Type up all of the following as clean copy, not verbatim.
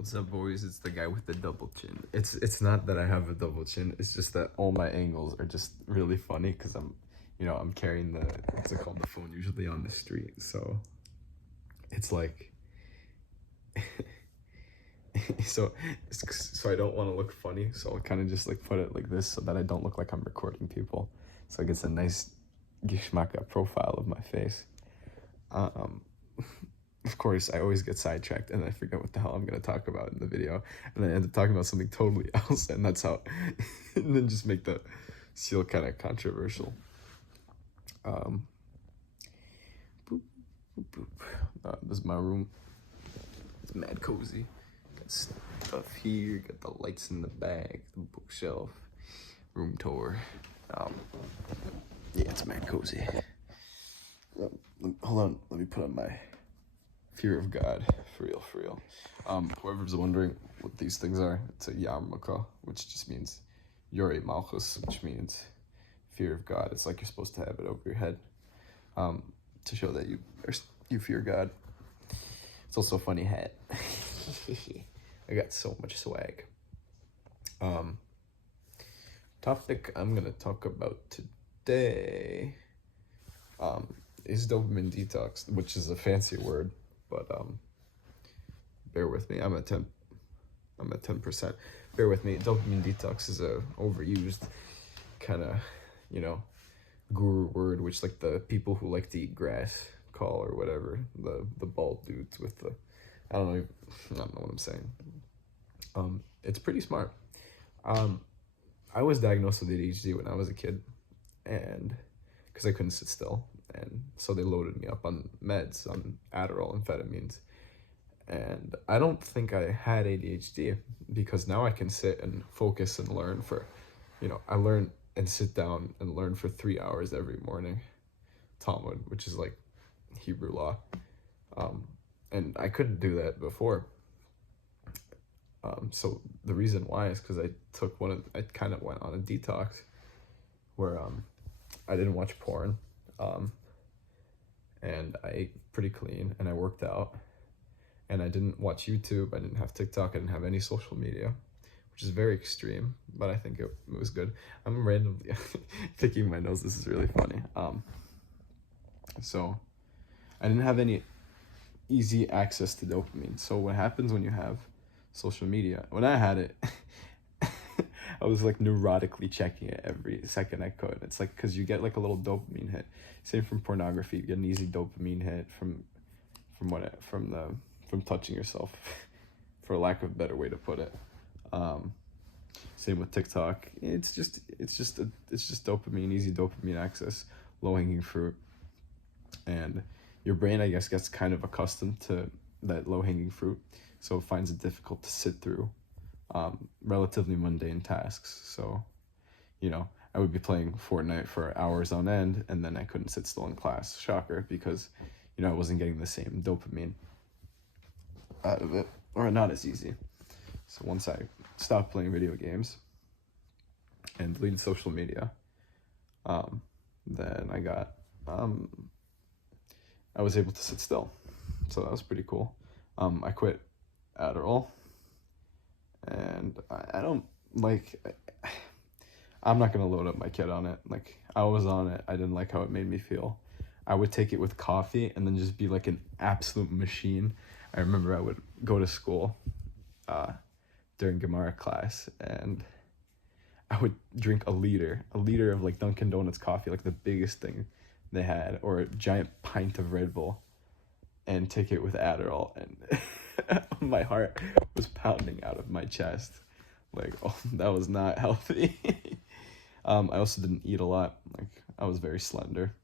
What's up, boys? It's the guy with the double chin. It's not that I have a double chin. It's just that all my angles are just really funny because I'm carrying the what's it called, the phone, usually on the street. So it's like so I don't want to look funny. So I'll kind of just like put it like this so that I don't look like I'm recording people. So it gets a nice geschmacka profile of my face. Of course, I always get sidetracked and I forget what the hell I'm going to talk about in the video. And I end up talking about something totally else. And that's how, and then just make the seal kind of controversial. Boop, boop, boop. This is my room. It's mad cozy. Got stuff here, got the lights in the back, the bookshelf, room tour. Yeah, it's mad cozy. Hold on, let me put on my fear of God, for real. Whoever's wondering what these things are, it's a yarmulke, which just means Yorei Malchus, which means fear of God. It's like you're supposed to have it over your head, to show that you fear God. It's also a funny hat. I got so much swag. Topic I'm gonna talk about today is dopamine detox, which is a fancy word, but bear with me. I'm at 10%. Bear with me. Dopamine detox is a overused kind of, guru word, which like the people who like to eat grass call, or whatever, the bald dudes with the I don't know what I'm saying. It's pretty smart. I was diagnosed with ADHD when I was a kid, and because I couldn't sit still, and so they loaded me up on meds, on Adderall, amphetamines, and I don't think I had ADHD because now I can sit and focus and learn for, I learn and sit down and learn for 3 hours every morning, Talmud, which is like Hebrew law, and I couldn't do that before. So the reason why is because I kind of went on a detox where I didn't watch porn, and I ate pretty clean, and I worked out, and I didn't watch YouTube, I didn't have TikTok, I didn't have any social media, which is very extreme, but I think it was good. I'm randomly picking my nose, this is really funny. So I didn't have any easy access to dopamine. So what happens when you have social media? When I had it, I was like neurotically checking it every second I could. It's like, because you get like a little dopamine hit. Same from pornography, you get an easy dopamine hit from touching yourself, for lack of a better way to put it. Same with TikTok. It's just dopamine, easy dopamine access, low hanging fruit, and your brain, I guess, gets kind of accustomed to that low hanging fruit, so it finds it difficult to sit through relatively mundane tasks. So, I would be playing Fortnite for hours on end, and then I couldn't sit still in class. Shocker, because, I wasn't getting the same dopamine out of it, or not as easy. So once I stopped playing video games and deleted social media, then I was able to sit still. So that was pretty cool. I quit Adderall, and I don't like, I'm not gonna load up my kid on it. Like, I was on it, I didn't like how it made me feel. I would take it with coffee and then just be like an absolute machine. I remember I would go to school during Gemara class, and I would drink a liter of like Dunkin' Donuts coffee, like the biggest thing they had, or a giant pint of Red Bull, and take it with Adderall, and my heart was pounding out of my chest. Like, oh, that was not healthy. I also didn't eat a lot. Like, I was very slender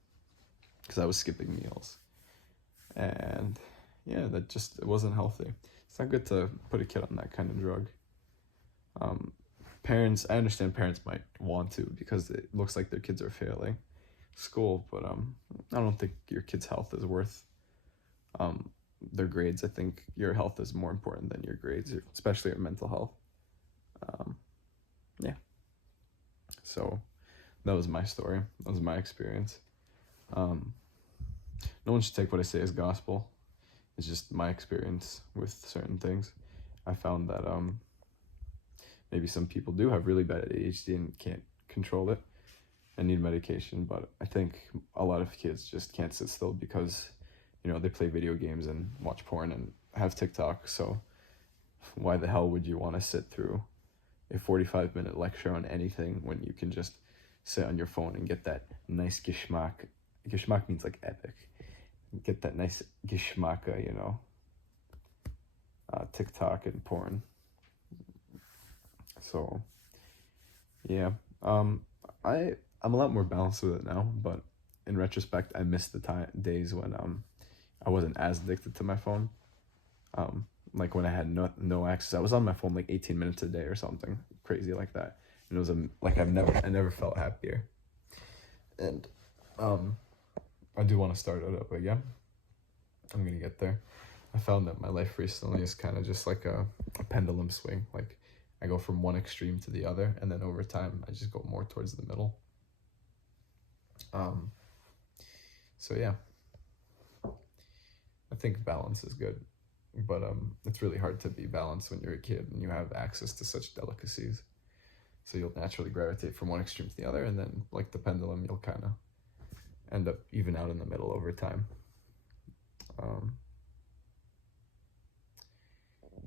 because I was skipping meals, and yeah, it wasn't healthy. It's not good to put a kid on that kind of drug. Parents, I understand parents might want to because it looks like their kids are failing school, but I don't think your kid's health is worth their grades. I think your health is more important than your grades, especially your mental health. Yeah. So that was my story. That was my experience. No one should take what I say as gospel. It's just my experience with certain things. I found that maybe some people do have really bad ADHD and can't control it and need medication, but I think a lot of kids just can't sit still because, you know, they play video games and watch porn and have TikTok. So why the hell would you want to sit through a 45-minute lecture on anything when you can just sit on your phone and get that nice geschmack? Geschmack means like epic. Get that nice geschmacka, you know, TikTok and porn. So yeah, I'm a lot more balanced with it now, but in retrospect, I miss the days when I wasn't as addicted to my phone. Like when I had no access, I was on my phone like 18 minutes a day or something crazy like that, and it was like I never felt happier. And I do want to start it up again. I'm gonna get there. I found that my life recently is kind of just like a pendulum swing. Like I go from one extreme to the other, and then over time I just go more towards the middle. So yeah, I think balance is good, but it's really hard to be balanced when you're a kid and you have access to such delicacies. So you'll naturally gravitate from one extreme to the other, and then like the pendulum, you'll kind of end up even out in the middle over time.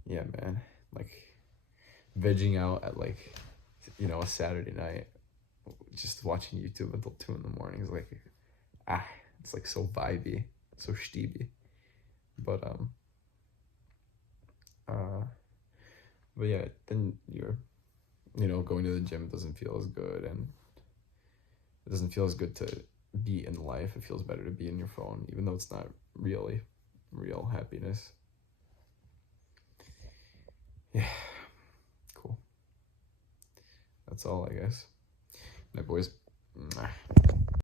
Yeah, man, like vegging out at like, you know, a Saturday night, just watching YouTube until 2 a.m. is like, it's like so vibey, so steamy. But yeah, then you're, you know, going to the gym doesn't feel as good, and it doesn't feel as good to be in life. It feels better to be in your phone, even though it's not really real happiness. Yeah, cool. That's all, I guess. My boys.